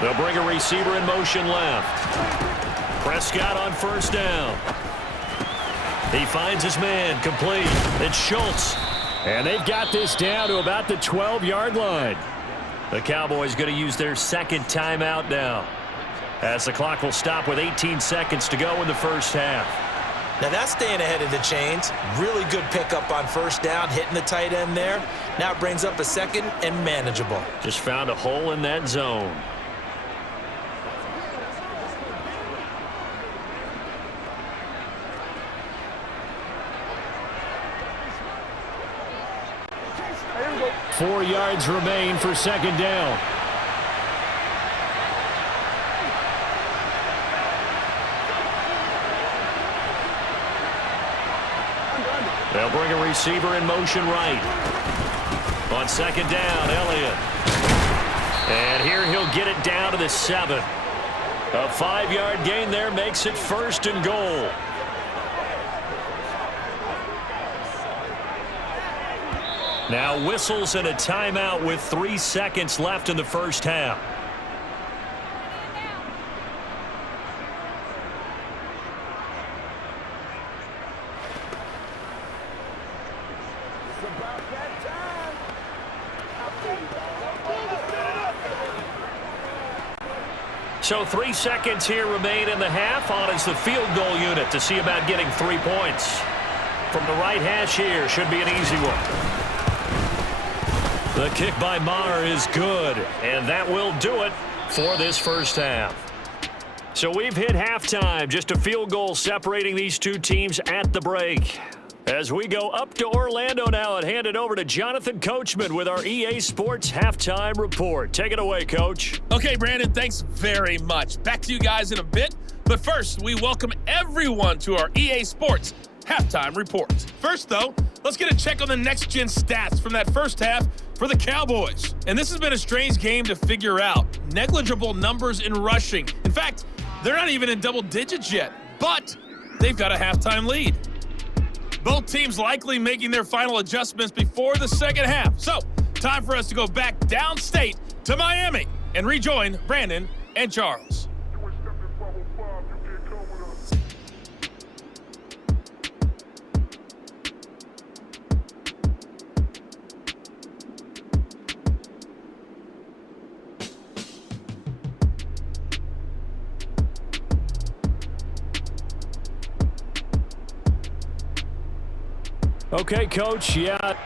They'll bring a receiver in motion left. Prescott on first down. He finds his man, complete. It's Schultz. And they've got this down to about the 12-yard line. The Cowboys going to use their second timeout now, as the clock will stop with 18 seconds to go in the first half. Now that's staying ahead of the chains. Really good pickup on first down, hitting the tight end there. Now it brings up a second and manageable. Just found a hole in that zone. Four yards remain for second down. They'll bring a receiver in motion right. On second down, Elliott. And here he'll get it down to the 7. A 5-yard gain there makes it first and goal. Now whistles and a timeout with 3 seconds left in the first half. So 3 seconds here remain in the half. On is the field goal unit to see about getting 3 points. From the right hash here, should be an easy one. The kick by Maher is good, and that will do it for this first half. So we've hit halftime, just a field goal separating these two teams at the break. As we go up to Orlando now and hand it over to Jonathan Coachman with our EA Sports Halftime Report. Take it away, Coach. Okay, Brandon, thanks very much. Back to you guys in a bit. But first, we welcome everyone to our EA Sports Halftime Report. First, though, let's get a check on the next-gen stats from that first half for the Cowboys. And this has been a strange game to figure out. Negligible numbers in rushing. In fact, they're not even in double digits yet, but they've got a halftime lead. Both teams likely making their final adjustments before the second half. So, time for us to go back downstate to Miami and rejoin Brandon and Charles. Okay, Coach, yeah.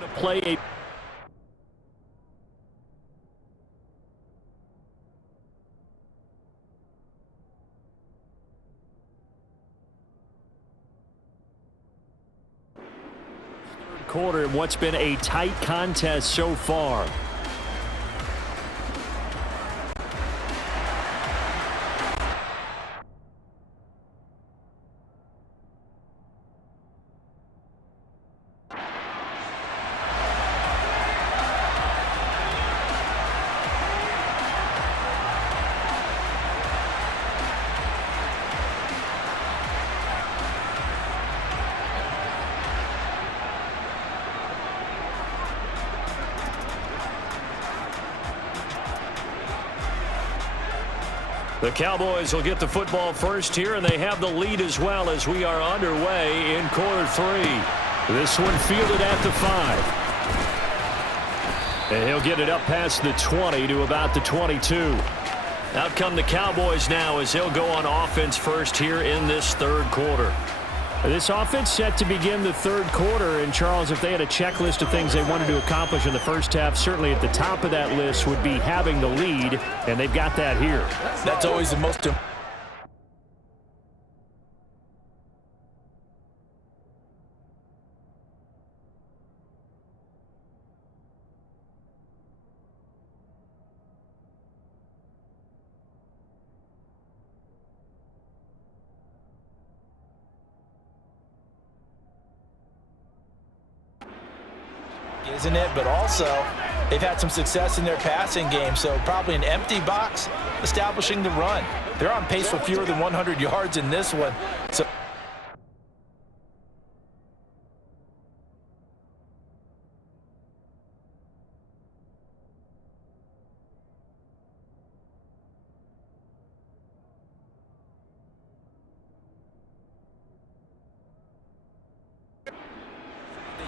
going to play a quarter in what's been a tight contest so far. The Cowboys will get the football first here, and they have the lead as well as we are underway in quarter three. This one fielded at the 5. And he'll get it up past the 20 to about the 22. Out come the Cowboys now as they'll go on offense first here in this third quarter. This offense set to begin the third quarter, and Charles, if they had a checklist of things they wanted to accomplish in the first half, certainly at the top of that list would be having the lead, and they've got that here. That's always the most important. Isn't it? But also, they've had some success in their passing game, so probably an empty box establishing the run. They're on pace for fewer than 100 yards in this one. So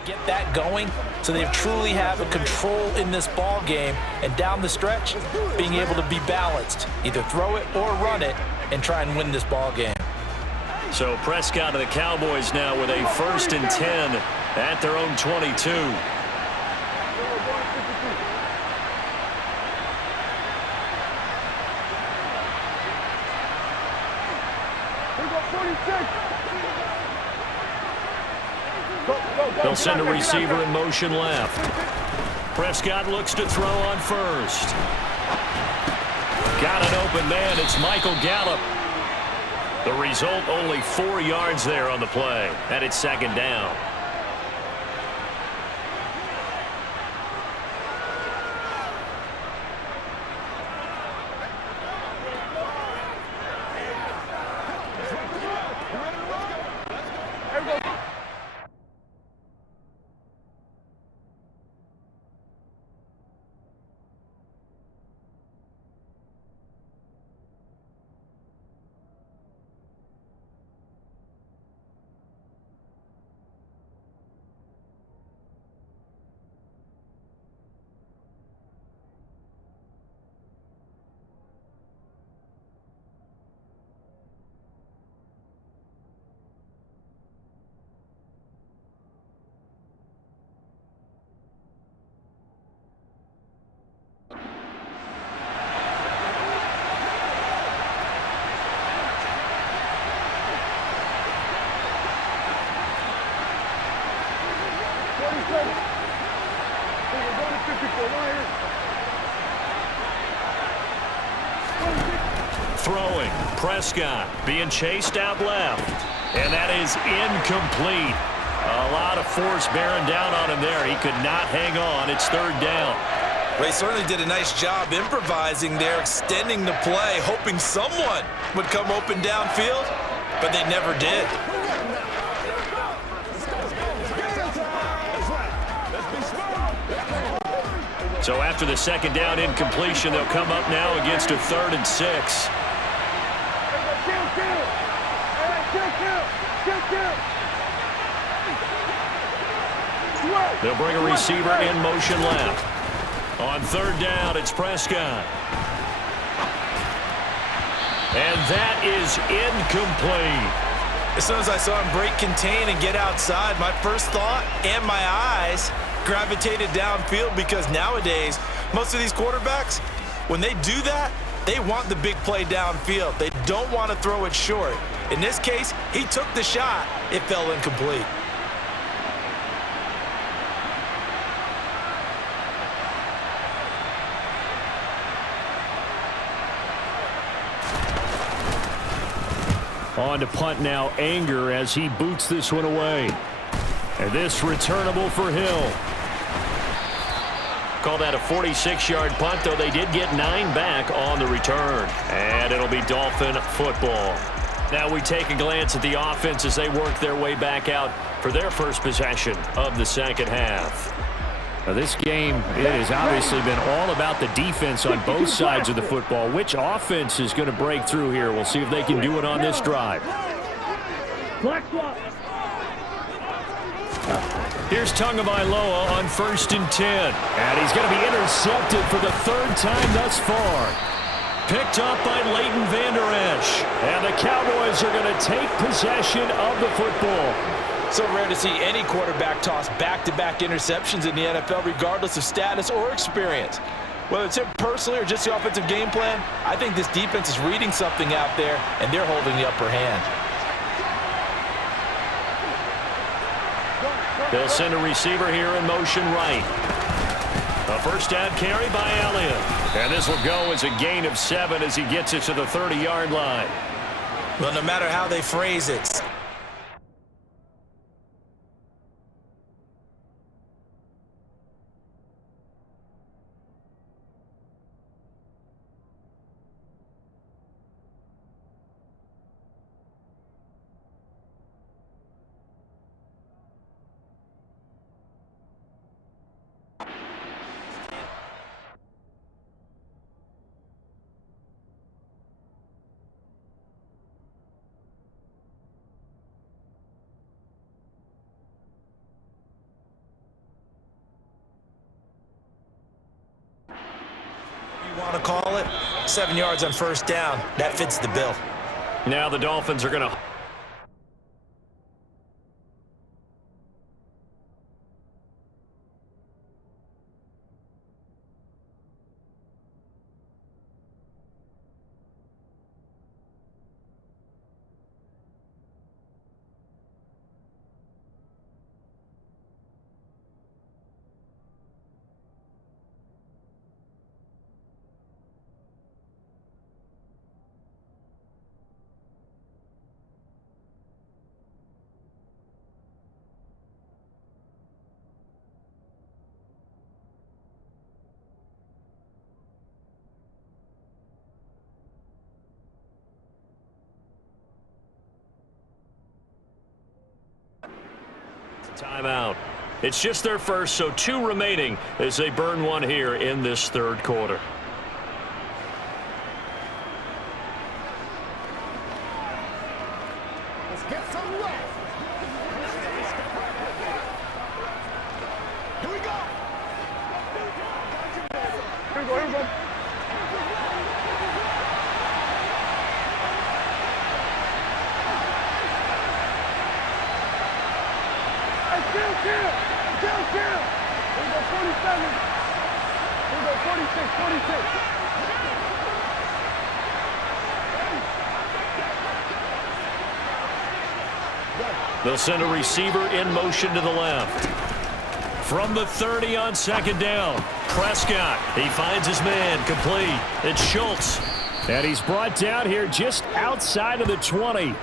get that going, so they truly have a control in this ball game, and down the stretch being able to be balanced, either throw it or run it and try and win this ball game. So Prescott and the Cowboys now with a 1st and 10 at their own 22. They'll send a receiver in motion left. Prescott looks to throw on first. Got an open man. It's Michael Gallup. The result, only 4 yards there on the play, and it's 2nd down. Throwing, Prescott being chased out left, and that is incomplete. A lot of force bearing down on him there. He could not hang on. It's 3rd down. Well, he certainly did a nice job improvising there, extending the play, hoping someone would come open downfield, but they never did. So after the 2nd down incompletion, they'll come up now against a 3rd and 6. They'll bring a receiver in motion left. On 3rd down, it's Prescott. And that is incomplete. As soon as I saw him break contain and get outside, my first thought and my eyes gravitated downfield, because nowadays, most of these quarterbacks, when they do that, they want the big play downfield. They don't want to throw it short. In this case, he took the shot. It fell incomplete. On to punt now, Anger, as he boots this one away. And this returnable for Hill. Call that a 46-yard punt, though they did get 9 back on the return. And it'll be Dolphin football. Now we take a glance at the offense as they work their way back out for their first possession of the second half. Now this game, it has obviously been all about the defense on both sides of the football. Which offense is going to break through here? We'll see if they can do it on this drive. Here's Tagovailoa on 1st and 10. And he's going to be intercepted for the 3rd time thus far. Picked up by Leighton Vander Esch. And the Cowboys are going to take possession of the football. So rare to see any quarterback toss back-to-back interceptions in the NFL, regardless of status or experience. Whether it's him personally or just the offensive game plan, I think this defense is reading something out there, and they're holding the upper hand. They'll send a receiver here in motion right. A first down carry by Elliott. And this will go as a gain of 7 as he gets it to the 30-yard line. Well, no matter how they phrase it, want to call it 7 yards on first down. That fits the bill. Now the Dolphins are going to... Timeout. It's just their first, so 2 remaining as they burn one here in this 3rd quarter. Let's get some love. Here we go. Here we go, here we go. Kill. Here we go, 47. Here we go, 46. They'll send a receiver in motion to the left. From the 30 on 2nd down, Prescott. He finds his man, complete. It's Schultz. And he's brought down here just outside of the 20.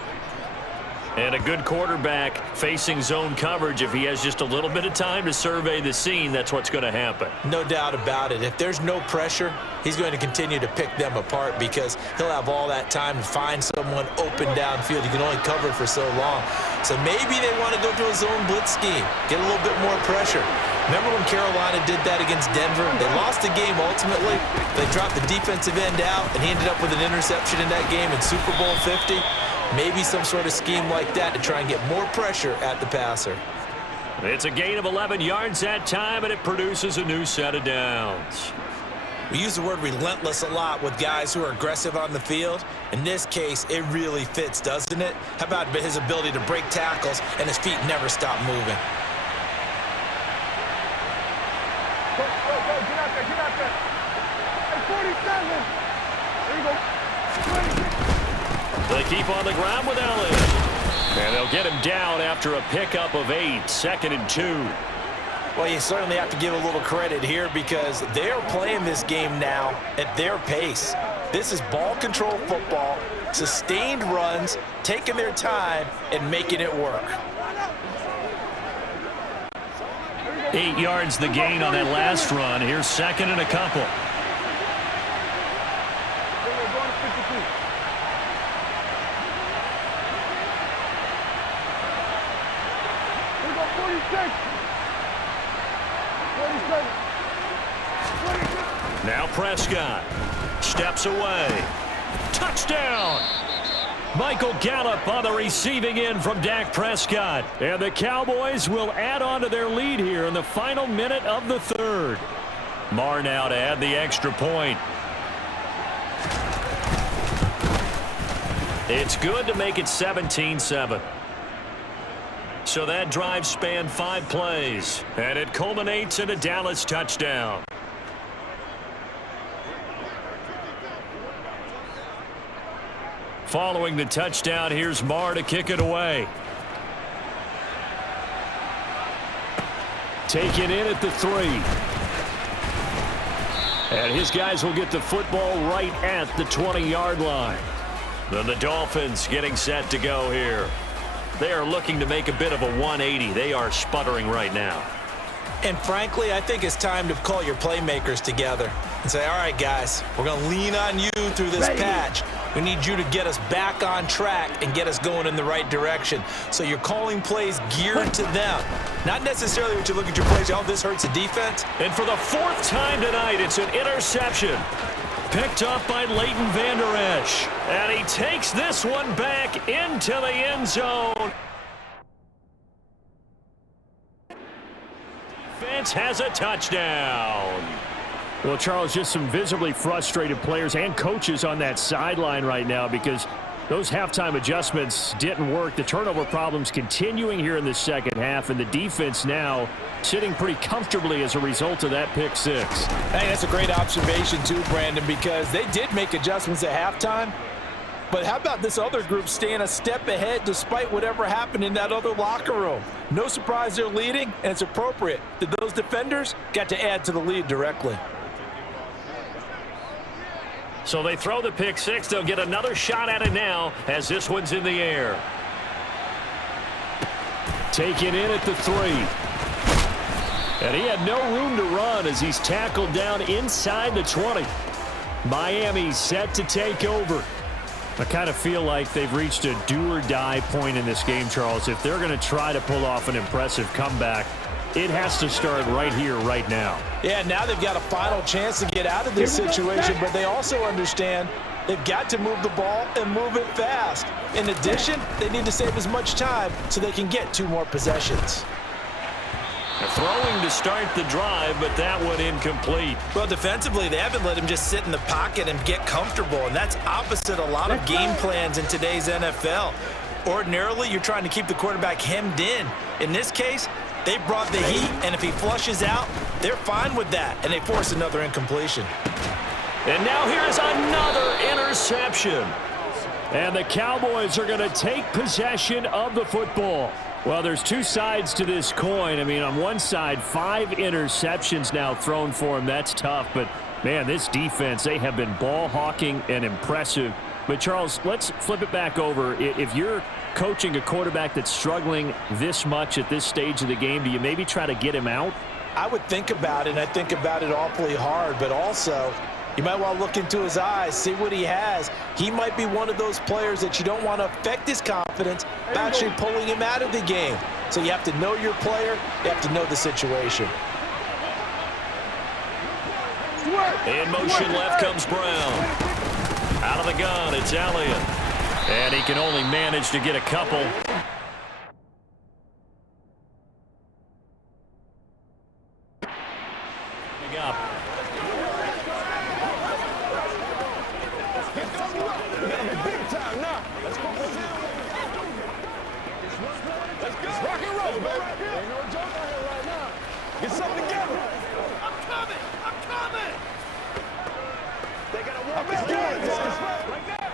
And a good quarterback facing zone coverage. If he has just a little bit of time to survey the scene, that's what's going to happen. No doubt about it. If there's no pressure, he's going to continue to pick them apart because he'll have all that time to find someone open downfield. You can only cover for so long. So maybe they want to go to a zone blitz scheme, get a little bit more pressure. Remember when Carolina did that against Denver? They lost the game ultimately. They dropped the defensive end out, and he ended up with an interception in that game in Super Bowl 50. Maybe some sort of scheme like that to try and get more pressure at the passer. It's a gain of 11 yards that time, and it produces a new set of downs. We use the word relentless a lot with guys who are aggressive on the field. In this case, it really fits, doesn't it? How about his ability to break tackles and his feet never stop moving? Go, get out there, get out there. Hey, 47. There you go. 26. They keep on the ground with Elliott. And they'll get him down after a pickup of 8, 2nd and 2. Well, you certainly have to give a little credit here because they're playing this game now at their pace. This is ball control football, sustained runs, taking their time, and making it work. 8 yards the gain on that last run. Here's 2nd and a couple. Here we go, 46. 47. 46. Now Prescott steps away. Touchdown! Michael Gallup on the receiving end from Dak Prescott. And the Cowboys will add on to their lead here in the final minute of the 3rd. Marr now to add the extra point. It's good to make it 17-7. So that drive spanned 5 plays, and it culminates in a Dallas touchdown. Following the touchdown, here's Marr to kick it away. Taken in at the 3. And his guys will get the football right at the 20-yard line. Then the Dolphins getting set to go here. They are looking to make a bit of a 180. They are sputtering right now. And frankly, I think it's time to call your playmakers together and say, all right, guys, we're going to lean on you through this patch. We need you to get us back on track and get us going in the right direction. So you're calling plays geared to them. Not necessarily what you look at your plays, oh, this hurts the defense. And for the 4th time tonight, it's an interception. Picked up by Leighton Vander Esch. And he takes this one back into the end zone. Defense has a touchdown. Well, Charles, just some visibly frustrated players and coaches on that sideline right now because those halftime adjustments didn't work. The turnover problems continuing here in the second half, and the defense now sitting pretty comfortably as a result of that pick 6. Hey, that's a great observation too, Brandon, because they did make adjustments at halftime. But how about this other group staying a step ahead despite whatever happened in that other locker room? No surprise they're leading, and it's appropriate that those defenders got to add to the lead directly. So they throw the pick 6. They'll get another shot at it now as this one's in the air. Taken in at the 3. And he had no room to run as he's tackled down inside the 20. Miami set to take over. I kind of feel like they've reached a do-or-die point in this game, Charles. If they're going to try to pull off an impressive comeback, it has to start right here, right now. Yeah, now they've got a final chance to get out of this situation, but they also understand they've got to move the ball and move it fast. In addition, they need to save as much time so they can get 2 more possessions. Throwing to start the drive, but that one incomplete. Well, defensively, they haven't let him just sit in the pocket and get comfortable, and that's opposite a lot of game plans in today's NFL. Ordinarily, you're trying to keep the quarterback hemmed in. In this case, they brought the heat, and if he flushes out, they're fine with that, and they force another incompletion. And now here's another interception. And the Cowboys are going to take possession of the football. Well, there's 2 sides to this coin. I mean, on one side, 5 interceptions now thrown for him. That's tough. But, man, this defense, they have been ball hawking and impressive. But, Charles, let's flip it back over. If you're coaching a quarterback that's struggling this much at this stage of the game, do you maybe try to get him out? I would think about it, and I think about it awfully hard. But also, you might want to look into his eyes, see what he has. He might be one of those players that you don't want to affect his confidence by actually pulling him out of the game. So you have to know your player. You have to know the situation. In motion left comes Brown. Out of the gun, it's Elliott. And he can only manage to get a couple. Up. Let's rock and roll, baby. Ain't no joke out here right now. Get something together. I'm coming. I'm coming. They got to walk this game, right there.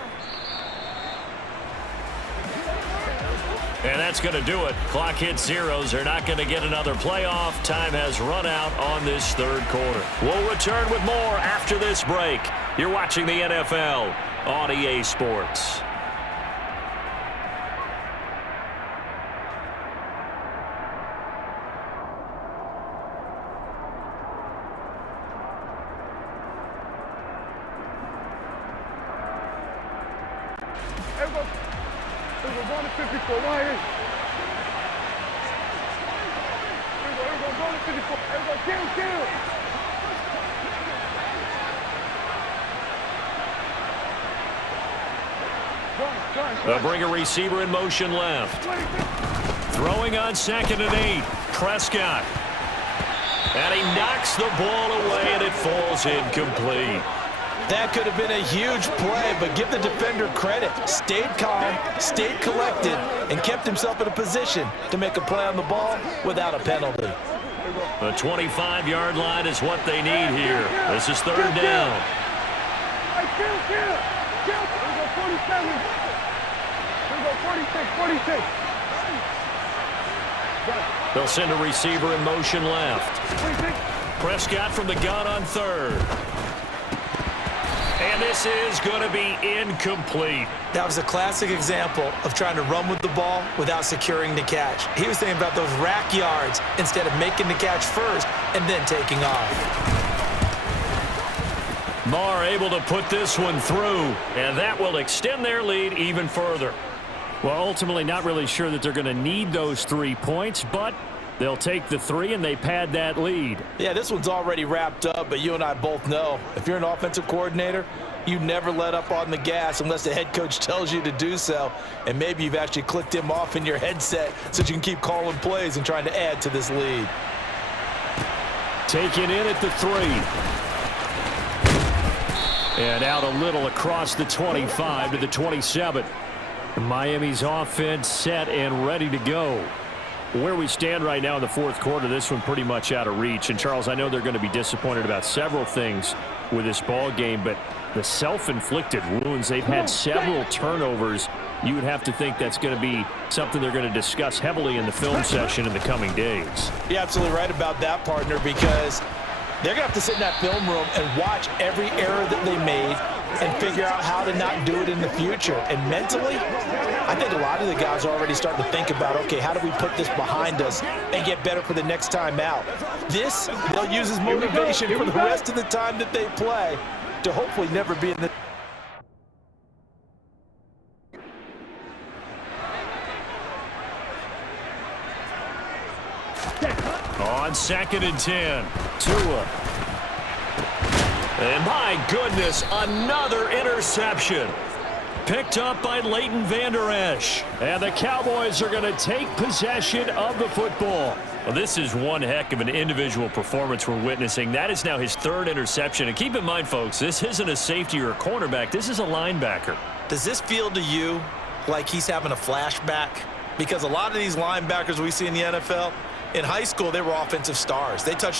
And that's going to do it. Clock hits zeros. They're not going to get another playoff. Time has run out on this third quarter. We'll return with more after this break. You're watching the NFL on EA Sports. We're going to 54. Right here. We're going to 54. Everybody, kill. They'll bring a receiver in motion left. Throwing on 2nd and 8. Prescott. And he knocks the ball away, and it falls incomplete. That could have been a huge play, but give the defender credit. Stayed calm, stayed collected, and kept himself in a position to make a play on the ball without a penalty. The 25-yard line is what they need here. This is 3rd down. Kill. We go 47. We go 46. They'll send a receiver in motion left. Prescott from the gun on 3rd. And this is going to be incomplete. That was a classic example of trying to run with the ball without securing the catch. He was thinking about those rack yards instead of making the catch first and then taking off. Marr able to put this one through, and that will extend their lead even further. Well, ultimately not really sure that they're going to need those 3 points, but they'll take the 3 and they pad that lead. Yeah, this one's already wrapped up, but you and I both know if you're an offensive coordinator, you never let up on the gas unless the head coach tells you to do so. And maybe you've actually clicked him off in your headset so you can keep calling plays and trying to add to this lead. Taken in at the 3. And out a little across the 25 to the 27. Miami's offense set and ready to go. Where we stand right now in the 4th quarter, this one pretty much out of reach. And, Charles, I know they're going to be disappointed about several things with this ball game, but the self-inflicted wounds, they've had several turnovers. You would have to think that's going to be something they're going to discuss heavily in the film session in the coming days. You're absolutely right about that, partner, because they're going to have to sit in that film room and watch every error that they made and figure out how to not do it in the future. And mentally, I think a lot of the guys are already starting to think about, okay, how do we put this behind us and get better for the next time out? This, they'll use as motivation for the rest of the time that they play to hopefully never be in the... On 2nd and 10, Tua. And my goodness, another interception. Picked up by Leighton Vander Esch. And the Cowboys are going to take possession of the football. Well, this is one heck of an individual performance we're witnessing. That is now his 3rd interception. And keep in mind, folks, this isn't a safety or a cornerback. This is a linebacker. Does this feel to you like he's having a flashback? Because a lot of these linebackers we see in the NFL, in high school, they were offensive stars. They touched